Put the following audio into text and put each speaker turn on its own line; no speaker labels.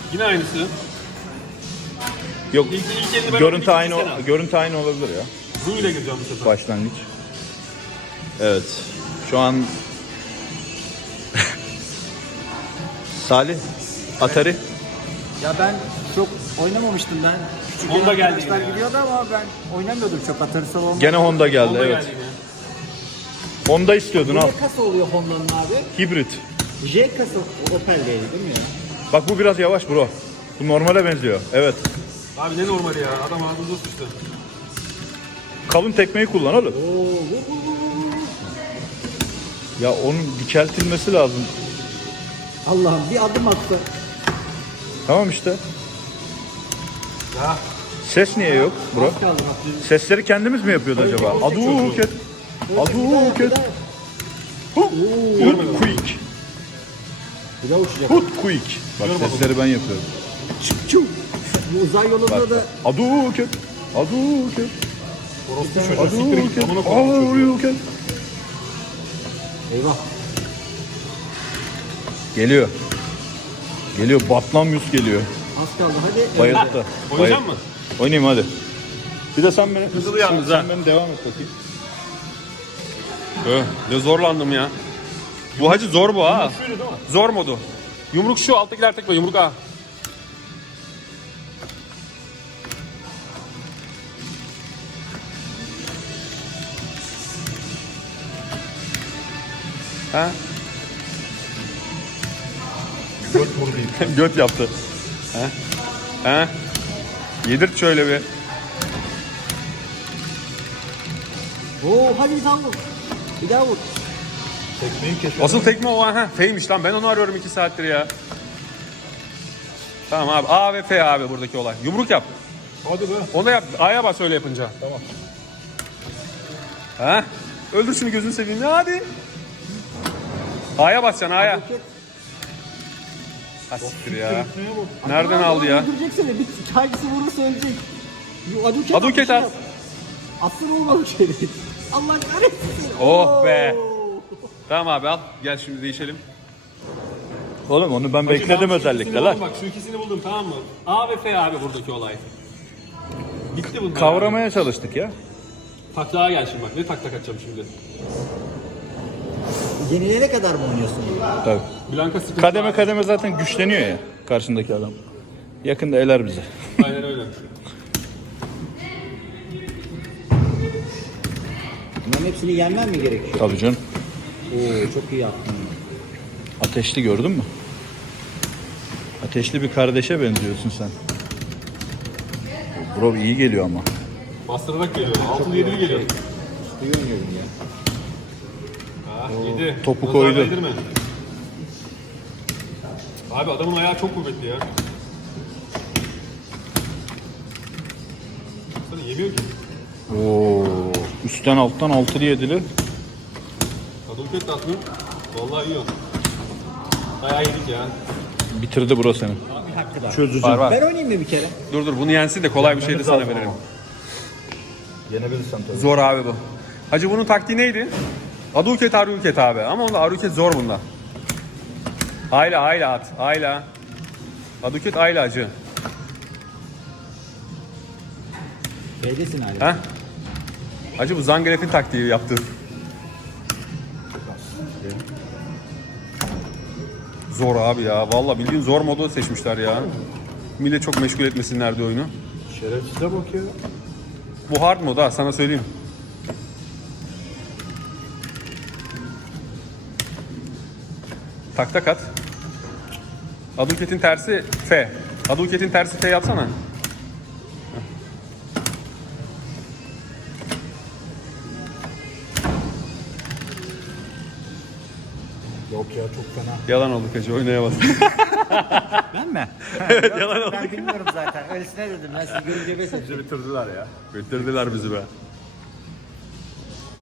Yine aynısı.
Yok.
İlk elini ben
Görüntü
oynayayım,
aynı
sen al.
görüntü aynı olabilir ya.
Zoom ile gireceğim bu sefer.
Başlangıç. Evet. Şu an Salih Atari.
Ya ben çok oynamamıştım ben. Küçük
Honda geldi
arkadaşlar
yine ya.
gidiyordu ama ben oynamıyordum çok Atari'sel olmadı.
Gene Honda geldi,
Onda
evet.
geldi yine.
Honda istiyordun al.
Ne kasa oluyor Honda'nın abi?
Hibrit.
J kasa Opel'deydi değil mi?
Bak bu biraz yavaş bro. Bu normale benziyor. Evet.
Abi ne normali ya. Adam ağzımıza sıçtı.
Kalın tekmeyi kullan oğlum.
Oo,
Ya onun dikeltilmesi lazım.
Allah'ım bir adım attı.
Tamam işte.
Ya.
Ses niye yok bro?
Az kaldı bak.
Sesleri kendimiz mi yapıyordu acaba? Aduket. Aduket. Hut quick.
Bir daha uçacak.
Hut quick. Bak sesleri ben yapıyorum.
Çu. Bu uzay yolunda
Bak.
da
Aduket. Aduket.
Orospu çocuğu. Siktir git.
Aduket.
Amına koyayım çocuğu.
Aduket.
eyvah.
Geliyor. Geliyor. Batlamyus geliyor.
Az kaldı hadi.
Bayılttı.
Oynayacak mısın?
Oynayayım hadi. Bir de sen beni...
Hızlı yalnız ha.
Sen beni devam et bakayım.
Ne zorlandım ya. Bu hacı zor bu ha.
Şuydu değil mi?
Zor modu. Yumruk şu, alttakiler tekme, yumruk A. Ha?
Göt vurdayım.
Göt yaptı. Ha? Ha? Yedirt şöyle bir.
Oo hadi bir daha vur. Bir daha vur.
Tekmeyi keşfet.
Asıl tekme o ha. F'ymiş lan. Ben onu arıyorum 2 saattir ya. Tamam abi. A ve F abi buradaki olay. Yumruk yap.
Hadi be.
Onu da yap. A'ya bas öyle yapınca.
Tamam.
Ha? Öldür şunu gözünü seveyim ya hadi. A'ya basacaksın A'ya. Ha siktir ya. Nereden aldı ya?
Öldürecek seni. Bir hangisi vurursa ölecek. Aduket
Aduket at.
Aslında olmamış şey. Allah kahretsin.
Oh be. Tamam abi al. Gel şimdi değişelim.
Oğlum onu ben bekledim özellikle lan.
Bak şu ikisini buldum tamam mı? A ve F abi buradaki olay. Bitti bunlar.
Kavramaya çalıştık ya.
Taklağa gel şimdi bak. Ne tak atacağım şimdi?
Yenilene kadar mı oynuyorsun?
Tabii.
Blanka sıkıntı.
Kademe kademe zaten güçleniyor ya karşındaki adam. Yakında eler bizi.
Aynen öyle.
Bunların hepsini yenmen mi gerekiyor?
Tabii canım.
Oo çok iyi yaptın.
Ateşli gördün mü? Ateşli bir kardeşe benziyorsun sen. Bro iyi geliyor ama.
Bastırarak geliyor. 6'lı 7'li geliyor.
İyi oynuyorum ya.
Ha 7.
Topu koydu.
Abi adamın ayağı çok kuvvetli ya. Sana yemiyor ki.
Oo, üstten alttan 6'lı 7'li.
Aduket de atmıyor. Vallahi iyi oldu. Bayağı yedik ya.
Bitirdi bro seni.
Bir hakkı daha.
Çözeceğim.
Var.
Ben oynayayım mı bir kere?
Dur bunu yensin de kolay bir şey de sana verelim.
Yenebilirsen tabii.
Zor abi bu. Hacı bunun taktiği neydi? Aduket Aruket abi ama onda Aruket zor bunda. Ayla at. Ayla. Aduket Ayla hacı.
B'desin hala.
Ha? Hacı bu Zangief'in taktiği yaptı. Zor abi ya. Vallahi bildiğin zor modu seçmişler ya. Millet çok meşgul etmesinler diye oyunu.
Şerefsize bak ya.
Bu hard mod ha sana söyleyeyim. Tak tak at. Aduket'in tersi F. Aduket'in tersi F yapsana.
Yok ya çok fena.
Yalan olduk hacı oynayamaz.
Ben mi?
Yalan oldu.
Ben bilmiyorum zaten. Öylesine dedim. Ben sizi görünce besin.
Bizi bitirdiler ya.
Bitirdiler bizi be.